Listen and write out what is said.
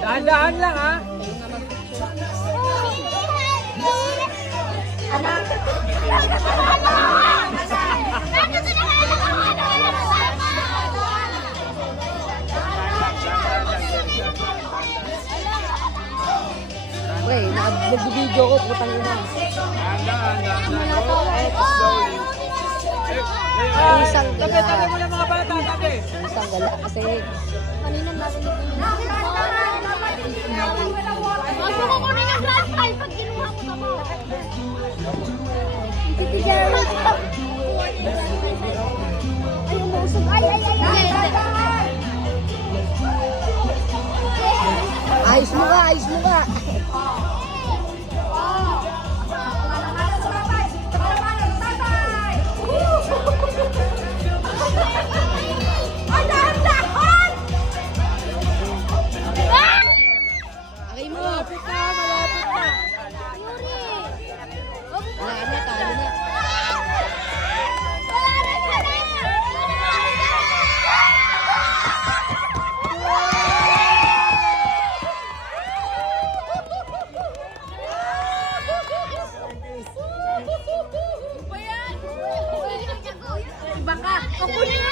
Dahan-dahan lang ha. Wait, nag-video ko, putang ina. Isang gala. Tabi mo na mga bata, tabi. Isang gala kasi. Kanina narinig ko yun. Ako ko kunin ang last time pag kinuha ko na mo. Ay, umusog. Ay. Ayos mo ka, ayos mo ka. Akay mo. Malapit na, malapit na. Wala na, talo na. Iba ka. Kukunin